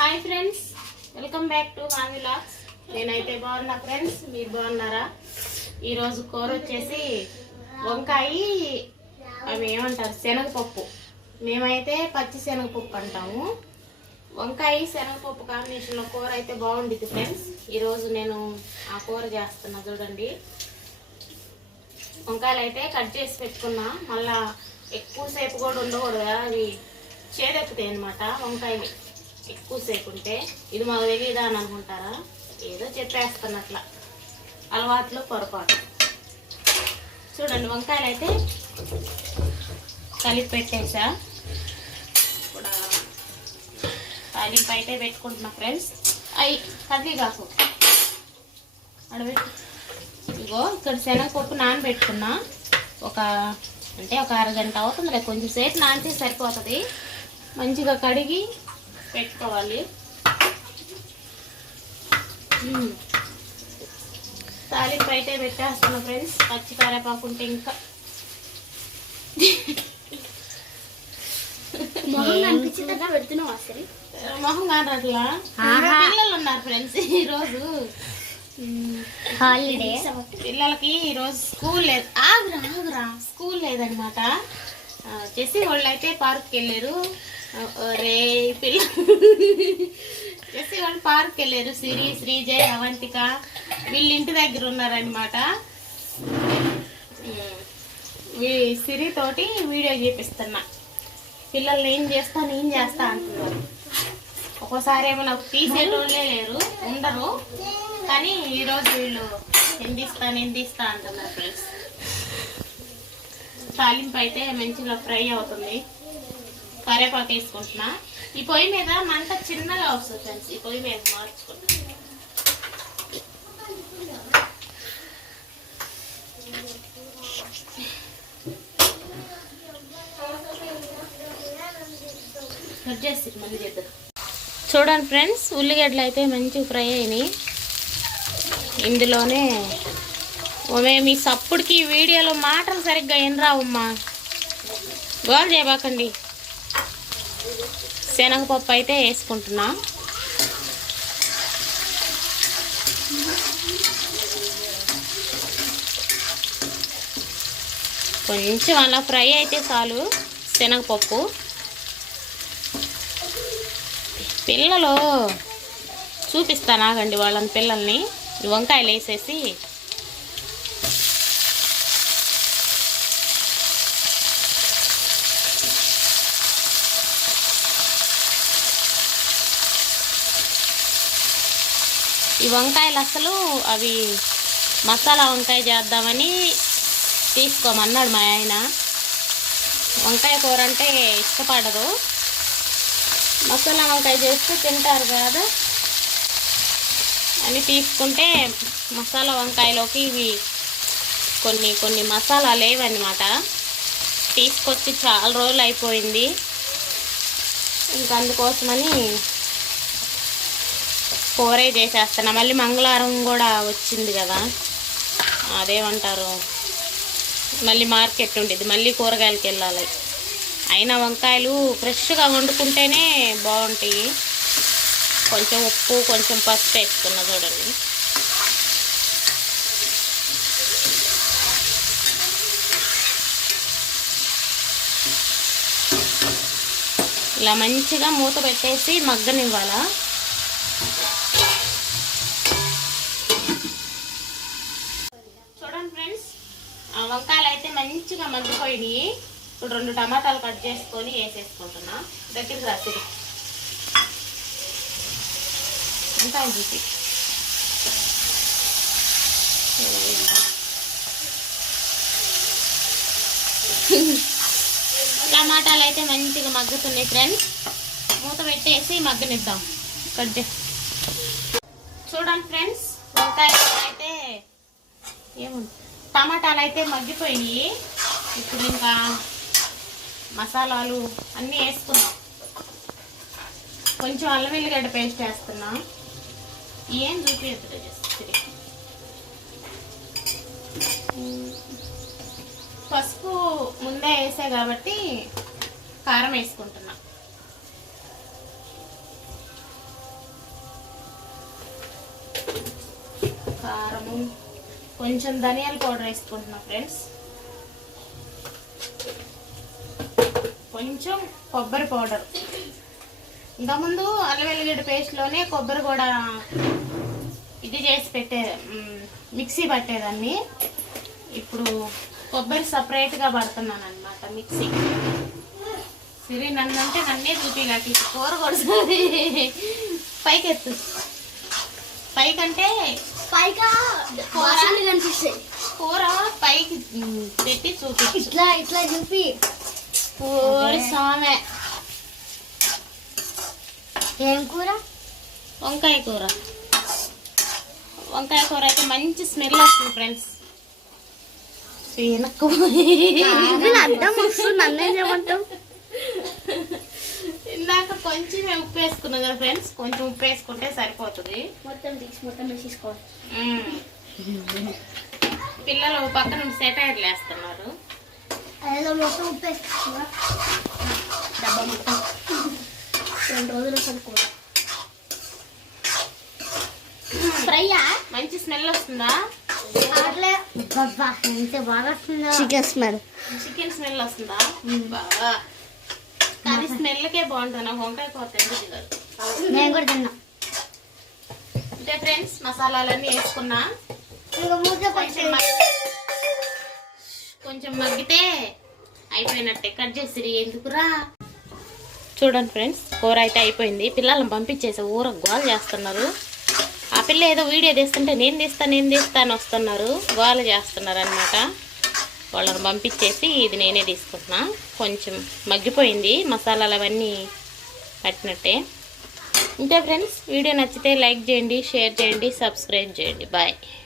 Hi friends, welcome back to మా vlogs. నేనైతే బాగున్నా ఫ్రెండ్స్, మీరు బాగున్నారా? ఈరోజు కూర వచ్చేసి వంకాయ, అవి ఏమంటారు శనగపప్పు. మేమైతే పచ్చి శనగపప్పు అంటాము. వంకాయ శనగపప్పు కాంబినేషన్లో కూర అయితే బాగుంటుంది ఫ్రెండ్స్. ఈరోజు నేను ఆ కూర చేస్తున్నా చూడండి. వంకాయలు అయితే కట్ చేసి పెట్టుకున్నా. మళ్ళా ఎక్కువసేపు కూడా ఉండకూడదు కదా, అవి చేదెక్కుతాయి అనమాట వంకాయలు ఎక్కువసేపు ఉంటే. ఇది మాకు తెలియదా అని అనుకుంటారా? ఏదో చెప్పేస్తున్నట్లా అలవాట్లు పొరపాటు. చూడండి, వంకాయలు అయితే కలిపి పెట్టేసా. ఇప్పుడు తాలింపు అయితే పెట్టుకుంటున్నా ఫ్రెండ్స్. అవి కర్రీ కాకు అడబెట్టు. ఇగో ఇక్కడ శనగపప్పు నానబెట్టుకున్నా. ఒక అరగంట అవుతుంది, కొంచెం సేపు నానితే సరిపోతుంది. మంచిగా కడిగి పెట్టుకోవాలి. తాలింపు అయితే పెట్టేస్తున్నా ఫ్రెండ్స్. పచ్చి కరేపాకు ఉంటే ఇంకా పెడుతున్నావు అసలు మొహం కాదు అట్లా. పిల్లలు ఉన్నారు ఫ్రెండ్స్, ఈరోజు హాలిడే. పిల్లలకి ఈరోజు స్కూల్ లేదు. ఆగురా స్కూల్ లేదనమాట. చేసి వాళ్ళు అయితే పార్క్కి వెళ్ళారు. రే చేసి వాళ్ళు పార్క్కి వెళ్ళారు. సిరి, శ్రీజయ్, అవంతిక వీళ్ళు ఇంటి దగ్గర ఉన్నారనమాట. సిరి తోటి వీడియో చూపిస్తున్నా. పిల్లల్ని ఏం చేస్తా అంటున్నారు. ఒక్కోసారి ఏమో నాకు తీసేటోళ్ళే లేరు, ఉండరు. కానీ ఈరోజు వీళ్ళు ఎందిస్తా అంటున్నారు ఫ్రెండ్స్. తాలింపు అయితే మంచిగా ఫ్రై అవుతుంది. కరేపాకు వేసుకుంటున్నా. ఈ పొయ్యి మీద మంట చిన్నగా వస్తుంది ఫ్రెండ్స్. ఈ పొయ్యి మీద మార్చుకుంటున్నా. కట్ చేసి మళ్ళీ చేద్దాం. చూడండి ఫ్రెండ్స్, ఉల్లిగడ్డలు అయితే మంచిగా ఫ్రై అయినాయి. ఇందులోనే మీ సప్పుడికి వీడియోలో మాటలు సరిగ్గా ఏం రావమ్మా, గోల్ చేయబాకండి. శనగపప్పు అయితే వేసుకుంటున్నా. కొంచెం అలా ఫ్రై అయితే చాలు శనగపప్పు. పిల్లలు చూపిస్తాను ఆగండి, వాళ్ళని పిల్లల్ని. వంకాయలు వేసేసి ఈ వంకాయలు అసలు అవి మసాలా వంకాయ చేద్దామని తీసుకోమన్నాడు మా ఆయన. వంకాయ కూర అంటే ఇష్టపడదు, మసాలా వంకాయ చేస్తే తింటారు కదా అని తీసుకుంటే, మసాలా వంకాయలోకి ఇవి కొన్ని మసాలా లేవన్నమాట. తీసుకొచ్చి చాలా రోజులు అయిపోయింది. ఇంకా అందుకోసమని కూరే చేసేస్తున్నా. మళ్ళీ మంగళవారం కూడా వచ్చింది కదా, అదేమంటారు, మళ్ళీ మార్కెట్ ఉండేది, మళ్ళీ కూరగాయలకి వెళ్ళాలి. అయినా వంకాయలు ఫ్రెష్గా వండుకుంటేనే బాగుంటాయి. కొంచెం ఉప్పు, కొంచెం పసుపు వేసుకున్నా చూడండి. ఇలా మంచిగా మూత పెట్టేసి మగ్గనివ్వాలా. చూడండి ఫ్రెండ్స్, వంకాయలు అయితే మంచిగా మగ్గిపోయినాయి. ఇప్పుడు 2 టమాటాలు కట్ చేసుకొని వేసేసుకుంటున్నా. దగ్గరికి రాసిరి ఇంకా చూసి. టమాటాలు అయితే మంచిగా మగ్గుతున్నాయి ఫ్రెండ్స్. మూత పెట్టేసి మగ్గనిద్దాం. కట్ చూడండి ఫ్రెండ్స్, వంకాయలు అయితే టమాటాలు అయితే మగ్గిపోయినాయి. ఇప్పుడు ఇంకా మసాలాలు అన్నీ వేసుకున్నాం. కొంచెం అల్లం వెల్లిగడ్డ పేస్ట్ వేస్తున్నా. ఏం చూపించదు జస్ట్. పసుపు ముందే వేసా కాబట్టి కారం వేసుకుంటున్నా. కొంచెం ధనియాల పౌడర్ వేసుకుంటున్నా ఫ్రెండ్స్. కొంచెం కొబ్బరి పౌడర్. ఇంతకుముందు అల్లం వెల్లిగడ్డ పేస్ట్లోనే కొబ్బరి కూడా ఇది చేసి మిక్సీ పట్టేదాన్ని. ఇప్పుడు కొబ్బరి సపరేట్గా పడుతున్నాను అనమాట మిక్సీ. సిరి నన్నంటే నన్నే చూపిలాకి కూర కొడుతుంది. పైకెత్తు. పైకంటే పైగా కనిపిస్తాయి. కూర పైకి పెట్టి చూపి. ఇట్లా ఇట్లా చూపి. కూర సామె. ఏం కూర? వంకాయ కూర. వంకాయ కూర అయితే మంచి స్మెల్ వస్తుంది ఫ్రెండ్స్. అర్థం వస్తుంది. నన్నే చేయమంటాం. ఇందాక కొంచెం ఉప్పు వేసుకున్నాం కదా ఫ్రెండ్స్. కొంచెం ఉప్పు వేసుకుంటే సరిపోతుంది. మొత్తం వేసేసుకోవాలి. పిల్లలు పక్క నుండి సెటైర్లు వేస్తున్నారు. అదేదో మొత్తం ఉప్పు వేసుకున్నా. డబ్బా మొత్తం 2 రోజులు కనుక్కోవాలి. ఫ్రైయా? మంచి స్మెల్ వస్తుందా? ఎంత బాగా వస్తుందా? Chicken smell. చికెన్ స్మెల్ వస్తుందా? బాగా. కానీ స్మెల్కే బాగుంటుంది. నాకు వంకాయ కూర ఎందుకు కాదు. నేను కూడా తిన్నా. అంటే ఫ్రెండ్స్ మసాలాలన్నీ వేసుకున్నా. కొంచెం మగ్గితే అయిపోయినట్టే. కట్ చేసి ఎందుకురా. చూడండి ఫ్రెండ్స్, కూర అయితే అయిపోయింది. పిల్లలను పంపించేసి ఊర గోల చేస్తున్నారు. ఆ పిల్ల ఏదో వీడియో తీస్తుంటే నేను తీస్తా అని వస్తున్నారు. గోల చేస్తున్నారు అనమాట. వాళ్ళని పంపించేసి ఇది నేనే తీసుకుంటున్నా. కొంచెం మగ్గిపోయింది, మసాలాలు అవన్నీ పట్టినట్టే. ఇంతే ఫ్రెండ్స్, వీడియో నచ్చితే లైక్ చేయండి, షేర్ చేయండి, సబ్స్క్రైబ్ చేయండి. బాయ్.